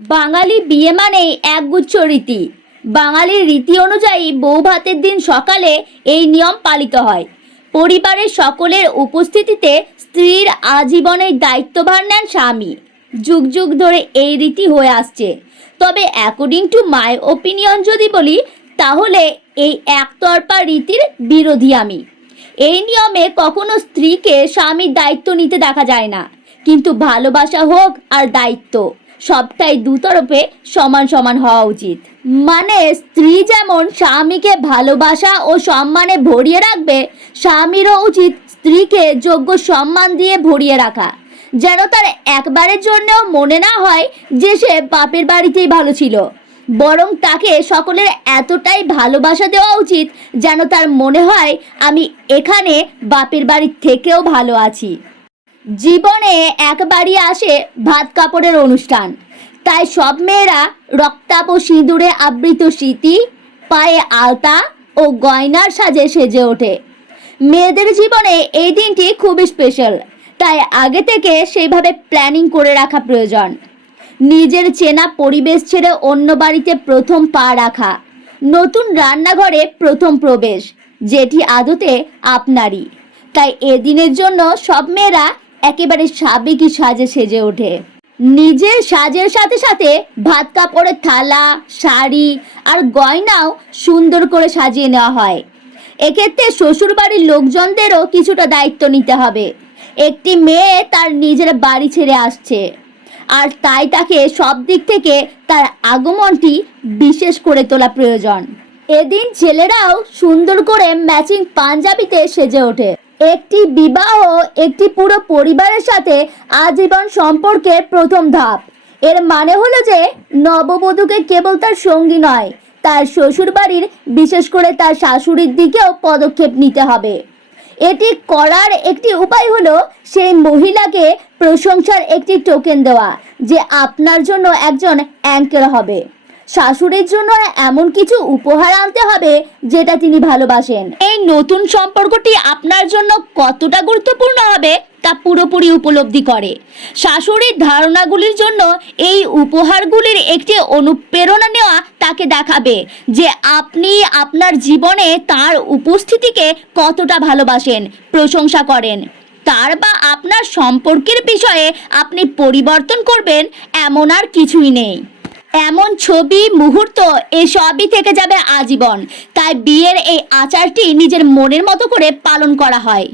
বাঙালি বিয়ে মানেই একগুচ্ছ রীতি। বাঙালির রীতি অনুযায়ী বউ ভাতের দিন সকালে এই নিয়ম পালিত হয়। পরিবারের সকলের উপস্থিতিতে স্ত্রীর আজীবনের দায়িত্বভার নেন স্বামী। যুগ যুগ ধরে এই রীতি হয়ে আসছে। তবে অ্যাকর্ডিং টু মাই ওপিনিয়ন যদি বলি, তাহলে এই একতরফা রীতির বিরোধী আমি। এই নিয়মে কখনো স্ত্রীকে স্বামীর দায়িত্ব নিতে দেখা যায় না। কিন্তু ভালোবাসা হোক আর দায়িত্ব। সবটাই দুতরফে সমান সমান হওয়া উচিত। মানে স্ত্রী যেমন স্বামীকে ভালোবাসা ও সম্মানে ভরিয়ে রাখবে, স্বামীরও উচিত স্ত্রীকে যোগ্য সম্মান দিয়ে ভরিয়ে রাখা। যেন তার একবারের জন্যও মনে না হয় যে সে বাপের বাড়িতেই ভালো ছিল। বরং তাকে সকলের এতটাই ভালোবাসা দেওয়া উচিত যেন তার মনে হয়, আমি এখানে বাপের বাড়ির থেকেও ভালো আছি। জীবনে একবারই আসে ভাত কাপড়ের অনুষ্ঠান। তাই সব মেয়েরা রক্তাপ ও সিঁদুরে আবৃত স্মৃতি, পায়ে আলতা ও গয়নার সাজে সেজে ওঠে। মেয়েদের জীবনে এই দিনটি খুবই স্পেশাল তাই আগে থেকে সেইভাবে প্ল্যানিং করে রাখা প্রয়োজন। নিজের চেনা পরিবেশ ছেড়ে অন্য বাড়িতে প্রথম পা রাখা, নতুন রান্নাঘরে প্রথম প্রবেশ, যেটি আদতে আপনারই। তাই এদিনের জন্য সব মেয়েরা একেবারে সাবেকি সাজে সেজে ওঠে। নিজের সাজের সাথে সাথে ভাত কাপড়ের থালা, শাড়ি আর গয়নাও সুন্দর করে সাজিয়ে নেওয়া হয়। এক্ষেত্রে শ্বশুরবাড়ির লোকজনদেরও কিছুটা দায়িত্ব নিতে হবে। একটি মেয়ে তার নিজের বাড়ি ছেড়ে আসছে আর তাই তাকে সব দিক থেকে তার আগমনটি বিশেষ করে তোলা প্রয়োজন। এদিন ছেলেরাও সুন্দর করে ম্যাচিং পাঞ্জাবিতে সেজে ওঠে। একটি বিবাহ একটি পুরো পরিবারের সাথে আজীবন সম্পর্কের প্রথম ধাপ। এর মানে হলো যে নববধূকে কেবল তার সঙ্গী নয়, তার শ্বশুরবাড়ির, বিশেষ করে তার শাশুড়ির দিকেও পদক্ষেপ নিতে হবে। এটি করার একটি উপায় হলো সেই মহিলাকে প্রশংসার একটি টোকেন দেওয়া, যে আপনার জন্য একজন অ্যাঙ্কেল হবে। শাশুড়ির জন্য এমন কিছু উপহার আনতে হবে যেটা তিনি ভালোবাসেন। এই নতুন সম্পর্কটি আপনার জন্য কতটা গুরুত্বপূর্ণ হবে তা পুরোপুরি উপলব্ধি করে। শাশুড়ির ধারণাগুলির জন্য এই উপহারগুলির একটি অনুপ্রেরণা নেওয়া তাকে দেখাবে যে আপনি আপনার জীবনে তার উপস্থিতিকে কতটা ভালোবাসেন, প্রশংসা করেন। তার বা আপনার সম্পর্কের বিষয়ে আপনি পরিবর্তন করবেন এমন আর কিছুই নেই। এমন ছবি, মুহূর্ত, এসবই থেকে যাবে আজীবন। তাই বিয়ের এই আচারটি নিজের মনের মতো করে পালন করা হয়।